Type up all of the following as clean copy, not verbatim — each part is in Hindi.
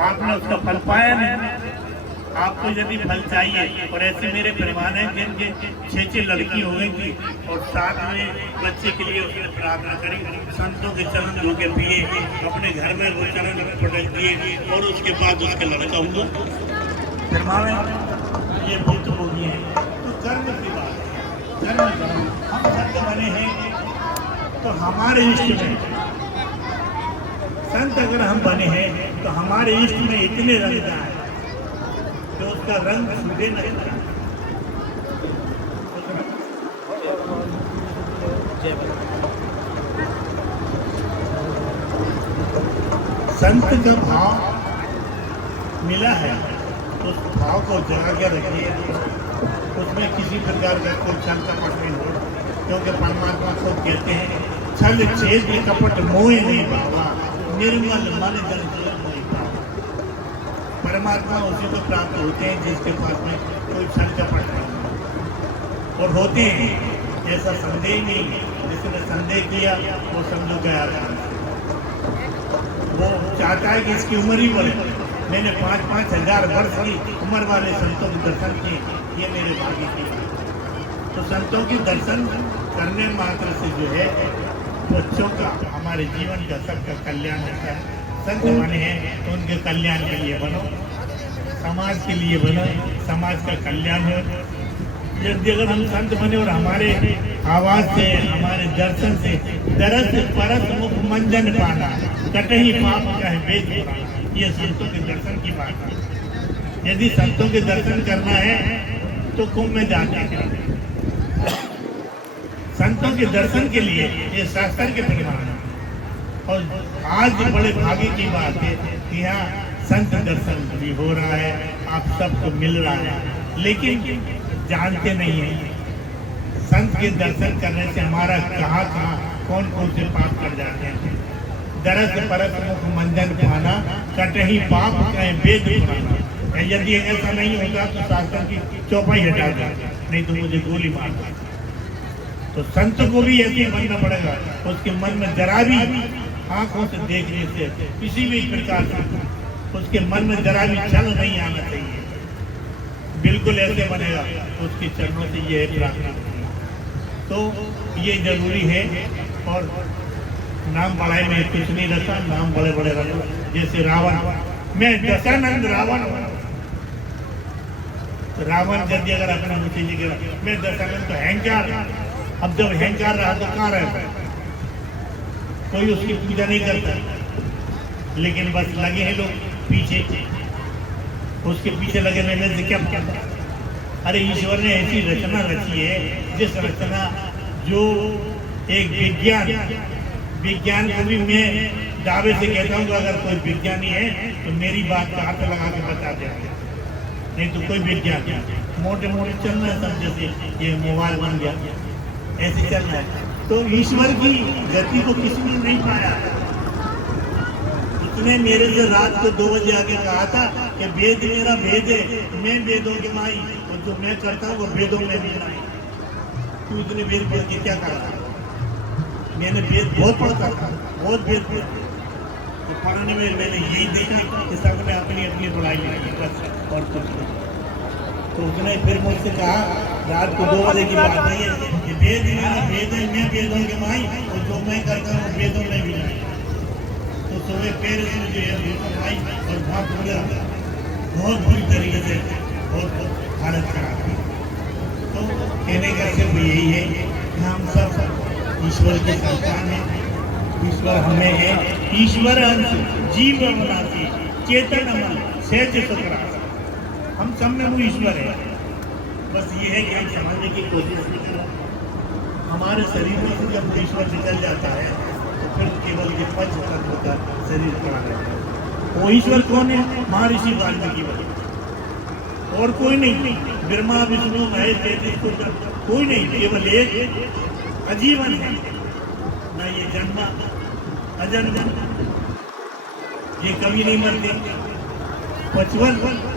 आपने उसका फल पाया नहीं। आपको यदि फल चाहिए, और ऐसे मेरे परिवार हैं जिनके 6-6 लड़की हो गई थी और 7 में बच्चे के लिए उसने प्रार्थना करी, संतों के चरण धो के पिए, अपने घर में वो चरण पटक दिए और उसके बाद उसका लड़का हुआ। परिवार ये भूत भोगी है। तो कर्म की बात है, कर्म हम संत बने हैं तो हमारे इष्ट में, संत अगर हम बने हैं तो हमारे इष्ट में इतने रंग जाए तो उसका रंग छूटे नहीं। संत का भाव मिला है तो उस भाव को जगा के रखिए, उसमें किसी प्रकार का कोई छल कपट नहीं हो, क्योंकि परमात्मा को कहते हैं छल छेद कपट मोह नहीं पावा, निर्मल मन जन नहीं पावा। परमात्मा उसी को प्राप्त होते हैं जिसके पास में कोई छल कपट नहीं, और होते हैं ऐसा संदेह नहीं। जिसने संदेह किया वो समझो गया था, वो चाहता है कि इसकी उम्र ही बढ़े। मैंने 5-5 हजार वर्ष की उम्र वाले संतों के दर्शन किए, ये मेरे भाग्य की। तो संतों के दर्शन करने मात्र से जो है बच्चों का, हमारे जीवन का, सबका कल्याण होता है। संत बने हैं तो उनके कल्याण के लिए बनो, समाज के लिए बनो, समाज का कल्याण हो। यदि अगर हम संत बने और हमारे आवाज से, हमारे दर्शन से दरस परस मुख मंजन पाना, कटही पाप का वेद पुराना, ये संतों के दर्शन की बात है। यदि संतों के दर्शन करना है तो कुंभ में जाते हैं। संतों के दर्शन के लिए ये शास्त्र के परिमाण है। और आज बड़े भाग्य की बात है कि यहाँ संत दर्शन भी हो रहा है, आप सबको मिल रहा है, लेकिन जानते नहीं है संत के दर्शन करने से हमारा कहाँ कौन कौन से पाप कर जाते हैं। दरस परस मुख मंजन पाना, कटही पाप कहे वेद पुराना। यदि ऐसा नहीं होता तो शास्त्र की चौपाई हटा दे, नहीं तो मुझे गोली मार दे। तो संत को भी ऐसे बनना पड़ेगा, उसके मन में जरा भी आंखों से देखने से किसी भी प्रकार से उसके मन में जरा भी छल नहीं आना चाहिए। बिल्कुल ऐसे बनेगा उसके चरणों से ये प्रार्थना। तो ये जरूरी है। और नाम बड़ाई में कुछ नहीं रखा, नाम बड़े बड़े रखो। जैसे रावण, मैं दशानंद रावण हूँ। रावण यदि अगर अपना मुझे मैं दशानंद तो अहंकार, अब जब अहंकार रहा तो कहाँ रहता, कोई उसकी पूजा नहीं करता, लेकिन बस लगे हैं लोग पीछे, उसके पीछे लगे रहने से क्या पता। अरे ईश्वर ने ऐसी रचना रची है, जिस रचना जो एक विज्ञान को भी मैं दावे से कहता हूँ, अगर कोई विज्ञानी है तो मेरी बात का हाथ लगा के बता दे, नहीं तो कोई विज्ञान मोटे मोटे चलना है सब, जैसे ये मोबाइल बन गया ऐसे चलना है। तो ईश्वर की गति को किसी ने नहीं पाया। उसने मेरे से रात को 2 बजे आके कहा था कि वेद मेरा वेद है, मैं वेदों के माई, और जो मैं करता हूँ वो वेदों में भी नहीं। तू इतने वेद पढ़ के क्या करता? मैंने वेद बहुत पढ़ता था, बहुत वेद पढ़ा। तो पढ़ने में मैंने यही देखा कि सब में अपनी अपनी पढ़ाई की, बस और कुछ नहीं। तो उसने फिर मुझसे कहा, रात को 2 बजे की बात नहीं है, कि वेद मेरा वेद है, मैं वेदों के माई, और जो मैं करता हूँ वेदों में भी नहीं। तो सुबह पैर से मुझे आई और भाग बोला, बहुत बुरी तरीके से, बहुत हालत खराब है। तो कहने का सिर्फ यही है कि हम सब ईश्वर के संतान हैं, ईश्वर हमें है। ईश्वर अंश जीव बनाती चेतन मन सहज सुखरा, हम सब में वो ईश्वर है। बस ये है कि हम समझने की कोशिश नहीं करें। हमारे शरीर में से जब ईश्वर निकल जाता है तो फिर केवल ये पंच तत्व का शरीर पड़ा रहता है। वो ईश्वर कौन है? महर्षि वाल्मीकि बने, और कोई नहीं। ब्रह्मा विष्णु महेश तेजस कोई नहीं, केवल एक अजीवन है, ना ये जन्मा अजन्म, ये कभी नहीं मरते। 55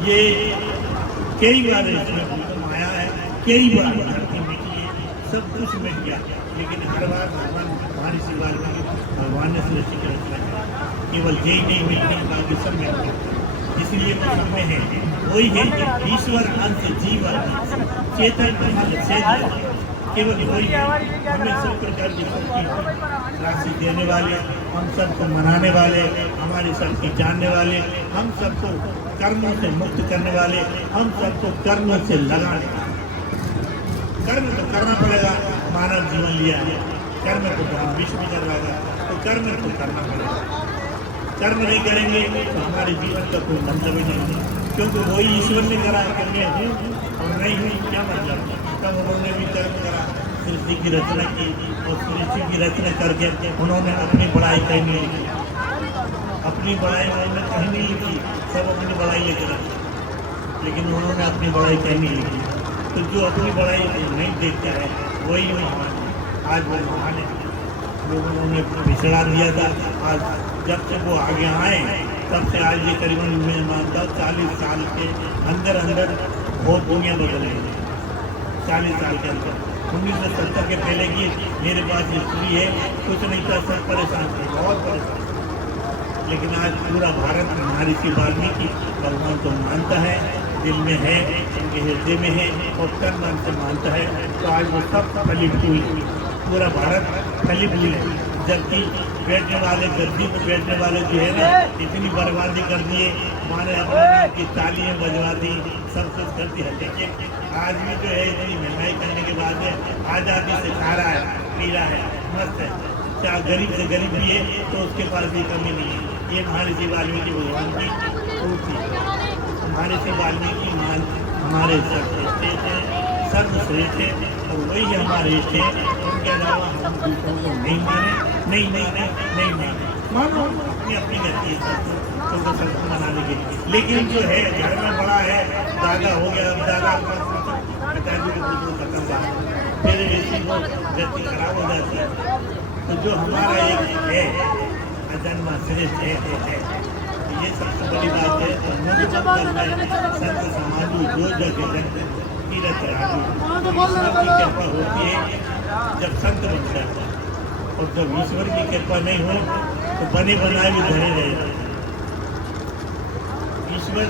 ये कई बार इसमें आया है, कई बार धरती मिटी है, सब कुछ मिट गया, लेकिन हर बार भगवान महर्षि वाल्मीकि भगवान ने सृष्टि की रचना की, केवल यही नहीं मिलती बाकी सब में, इसलिए वो सब में है। वही है कि ईश्वर अंश जीव चेतन कमल चेतन, केवल वही है। हमें सब प्रकार की शक्ति राशि देने वाले, हम सबको मनाने वाले, हमारी सबकी जानने वाले, हम सबको कर्मों से मुक्त करने वाले, हम सबको कर्मों से लगाने वाले। कर्म तो करना पड़ेगा, मानव जीवन लिया है, कर्म को भगवान विश्व में करवाएगा, तो कर्म को करना पड़ेगा। कर्म नहीं करेंगे तो हमारे जीवन का कोई मतलब ही नहीं है, क्योंकि वही ईश्वर ने करा कि मैं हूँ और नहीं हूँ, क्या मतलब। तब उन्होंने भी कर्म करा, सृष्टि की रचना की, और सृष्टि की रचना करके उन्होंने अपनी बड़ाई कहीं नहीं लिखी, अपनी बड़ाई उन्होंने कहीं नहीं लिखी, सब अपनी बड़ाई लेकर आए, लेकिन उन्होंने अपनी बड़ाई कहीं नहीं लिखी। तो जो अपनी बड़ाई नहीं देखता है वही महान है। आज वो महान है, लोगों ने पिछड़ा दिया था, आज जब से वो आगे आए तब से आज ये करीबन मैं मानता हूँ 40 साल के अंदर अंदर बहुत दुनिया बदल गई। 40 साल के अंदर 1970 के पहले की मेरे पास हिस्ट्री है, कुछ नहीं था, सब परेशान थे, बहुत परेशान। लेकिन आज पूरा भारत महर्षि वाल्मीकि भगवान को मानता है, दिल में है, उनके हृदय में है और तन मन से मानता है। तो आज वो सब फली फूल, पूरा भारत फली फूल है। जबकि बैठने वाले गद्दी पर बैठने वाले जो है ना, इतनी बर्बादी कर दिए, माने अपने की तालियां बजवा दी, सब कुछ कर दिया। लेकिन आज भी जो है इतनी महंगाई करने के बाद आज़ादी से खा रहा है, पी रहा है, मस्त है, चाहे गरीब से गरीब भी है तो उसके पास भी कमी नहीं है। ये महर्षि वाल्मीकि भगवान की पूर्ति है। महर्षि वाल्मीकि मान हमारे सर्वश्रेष्ठ है, सर्वश्रेष्ठ है, और वही हमारे इष्ट है। उनके अलावा हम दूसरों को नहीं माने, नहीं मानो, अपनी अपनी गति है, सबको सबको मनाने के। लेकिन जो है घर में बड़ा है, दादा हो गया, दादा पिताजी को कुछ खत्म हुआ, फिर इसी को गति खराब हो जाती है। तो जो हमारा एक है अजन्मा श्रेष्ठ है, ये सबसे बड़ी बात है। संत समाजू जो जगह तीरथ राजू, ईश्वर की कृपा होती है जब संत बनता है, और जब ईश्वर की कृपा नहीं हो तो बने बनाए भी धरे रहे। ईश्वर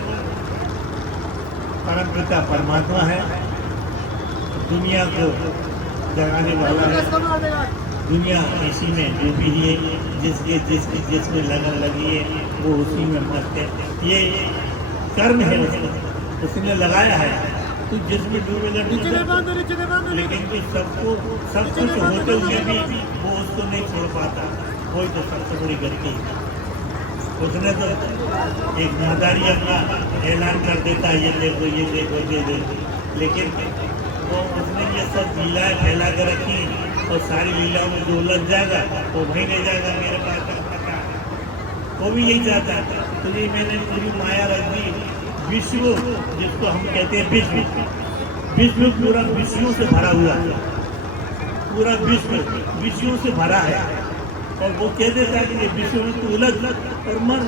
परम पिता परमात्मा है, दुनिया को जगाने वाला है, दुनिया इसी में डूबी है, जिसमें लगन लगी है वो उसी में मस्त है। ये कर्म है, उसने लगाया है, तो जिसमें डूबे लेकिन जो सबको सब कुछ होते हुए भी वो उसको नहीं छोड़ पाता, वही तो सबसे बड़ी गलती है। उसने तो एक नादारी अपना ऐलान कर देता है, ये देखो ये देखो ये देखो, लेकिन वो उसने ये सब लीलाएं फैला कर रखी, और सारी लीलाओं में जो उलझ जाएगा वो वहीं रह जाएगा। मेरे पास वो भी यही चाहता है, तो ये मैंने पूरी माया रख दी। विश्व जिसको हम कहते हैं विश्व पूरा विषयों से भरा हुआ है, पूरा विश्व विषयों से भरा है, और वो कह देता है कि ये विश्व में तो उलझ और मर,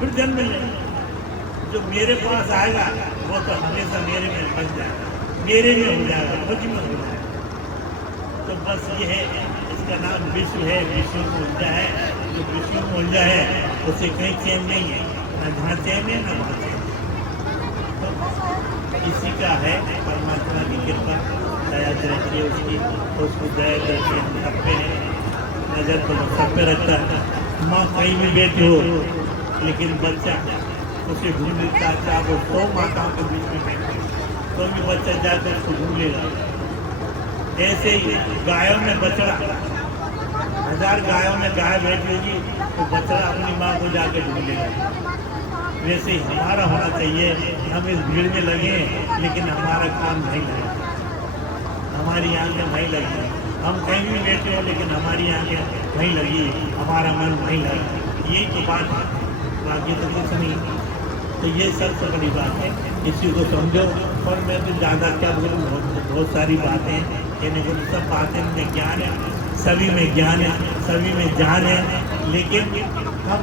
फिर जन्म ले। जो मेरे पास आएगा वो तो हमेशा मेरे में बन जाएगा, मेरे में हो जाएगा, मुझ में हो जाएगा। तो बस ये है, इसका नाम विश्व है, विश्व में उलझा है। जो विश्व में उलझा है उसे कहीं चैन नहीं है, न जहाँ चैन है न वहाँ चैन। तो इसी का है परमात्मा की कृपा, दया रखिए उसको दया करके हम सब पे है, नजर तो सब पे रखता है। माँ कहीं भी बैठी हो, लेकिन बच्चा उसे ढूंढता है, वो 100 माताओं के बीच में बैठे तो भी बच्चा जाकर उसको ढूंढेगा। ऐसे ही गायों में बछड़ा, 1000 गायों में गाय बैठी होगी तो बछड़ा अपनी माँ को जाकर ढूंढेगा। वैसे ही हमारा होना चाहिए, हम इस भीड़ में लगे लेकिन हमारा काम नहीं लगे, हमारी आंखें नहीं लगी। हम कहीं भी बैठे हो लेकिन हमारी आंखें नहीं लगी, हमारा मन नहीं लगा, यही तो बात है, बाकी तो कुछ नहीं। तो ये सबसे बड़ी बात है, इसी को समझो। और मैं तो ज़्यादा क्या बोलूँ, बहुत सारी बातें कहने को, सब बातें में ज्ञान है, सभी में ज्ञान है, सभी में जान है। लेकिन हम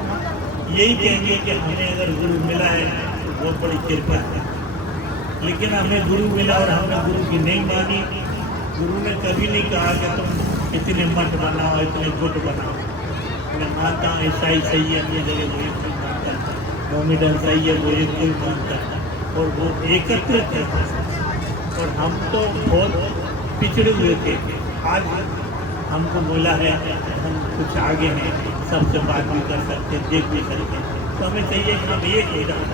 यही कहेंगे कि हमें अगर गुरु मिला है तो बहुत बड़ी कृपा है, लेकिन हमें गुरु मिला और हमने गुरु की नहीं मानी। गुरु ने कभी नहीं कहा कि तुम इतने मठ बनाओ, इतने गुट बनाओ, मैं मानता हूँ ईसाई सही है अपनी जगह, वो एक कोई मानता है, मोहम्मदन सही है वो एक कोई मानता है, और वो एकत्रित है। और हम तो बहुत पिछड़े हुए थे, आज हमको बोला है हम कुछ आगे हैं, सबसे बात भी कर सकते हैं, देख भी सकते हैं। तो हमें चाहिए कि हम एक हो जाए,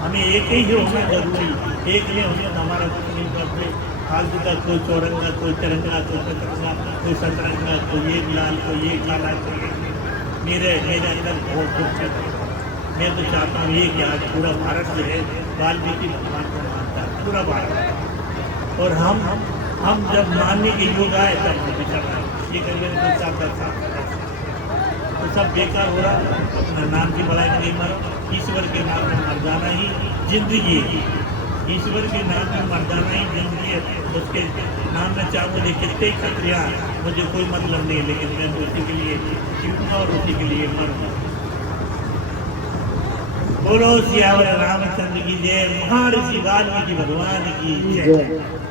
हमें एक ही होना जरूरी, एक नहीं होने तो हमारा कुछ नहीं करते। फालतू का कोई चौरंगा, कोई तिरंगा, कोई पतंगा, कोई सतरंगा, कोई एक लाल, कोई एक काला, कोई मेरे अंदर बहुत कुछ है। मैं तो चाहता हूँ ये कि आज पूरा भारत जो है वाल्मीकि भगवान को मानता है, पूरा भारत। और हम जब मानने के योग आए तब हम विचार आए, ये करीबन 2-4 साल तो सब बेकार हो रहा, अपना नाम की बड़ाई नहीं मरो, ईश्वर के नाम में मर जाना ही जिंदगी है, ईश्वर के नाम में मर जाना ही जिंदगी है। उसके नाम में चाहे मुझे कितने खतरिया, मुझे कोई मतलब नहीं, लेकिन मैं उसी के लिए जीऊँगा और उसी के लिए मरूँगा। बोलो सियावर रामचंद्र की जय, महर्षि वाल्मीकि भगवान की जय।